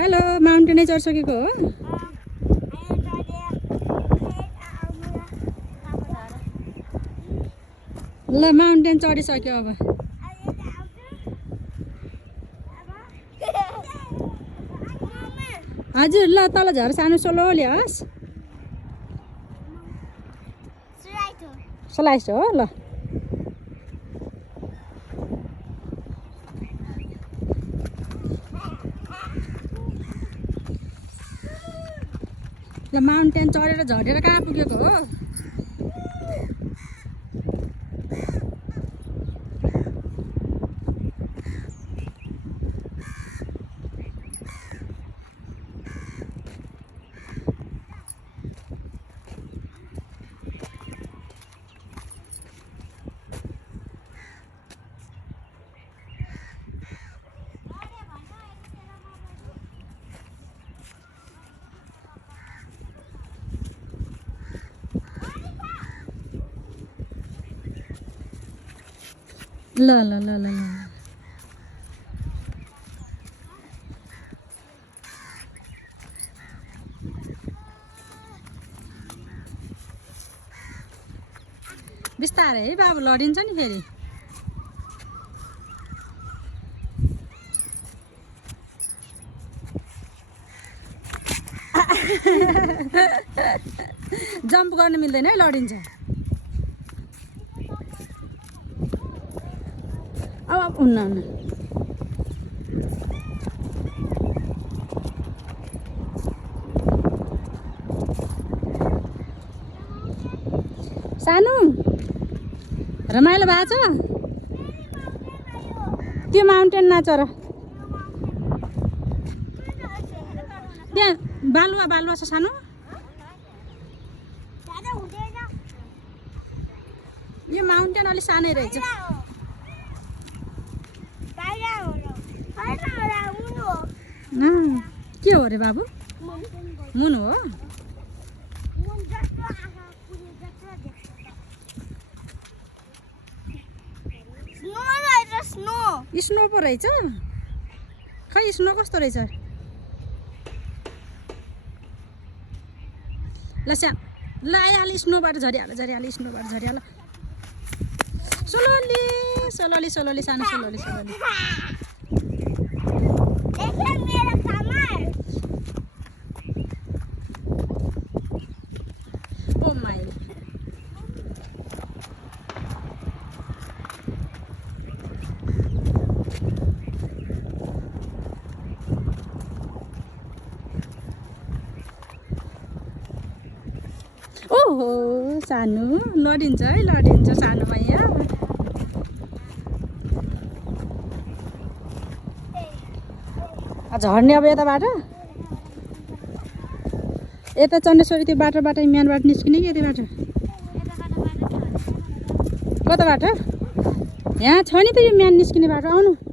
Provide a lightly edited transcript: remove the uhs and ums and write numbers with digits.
hello माउन्टेनै चढिसकेको हो ल mountain चढिसक्यो अब हजुर ल तल झर सानो सोलो ल्याओस् स्लाइस हो ल ल माउन्टेन चढेर झरेर कहाँ पुगेको हो ल ल ल ल ल बिस्तारै है बाबु लडिन्छ नि फेरि जम्प गर्न मिल्दैन है लडिन्छ अब हुन्न सानो रमाइलो भएको छ त्यो माउन्टेन नचढ त्यहाँ बालुवा बालुवा छ सानो यो माउन्टेन अलि सानै रहेछ के हो रे बाबु मुन हो स्नो पो रहेछ खै स्नो कस्तो रहेछ ल स्या ल आइहाल्यो स्नोबाट झरिहाल्यो झरिहाल्यो स्नोबाट झरिहाल्यो सोलोली सोलोली सोलोली सानो सोलोली सोलोली ओ माइ ओहो सानो लडिन्छ है लडिन्छ सानो मैया झर्ने अब यताबाट यता चण्डेश्वरी त्यो बाटोबाट म्यानबाट निस्किने कि यतिबाट कताबाट यहाँ छ नि त यो म्यान निस्किने बाटो आउनु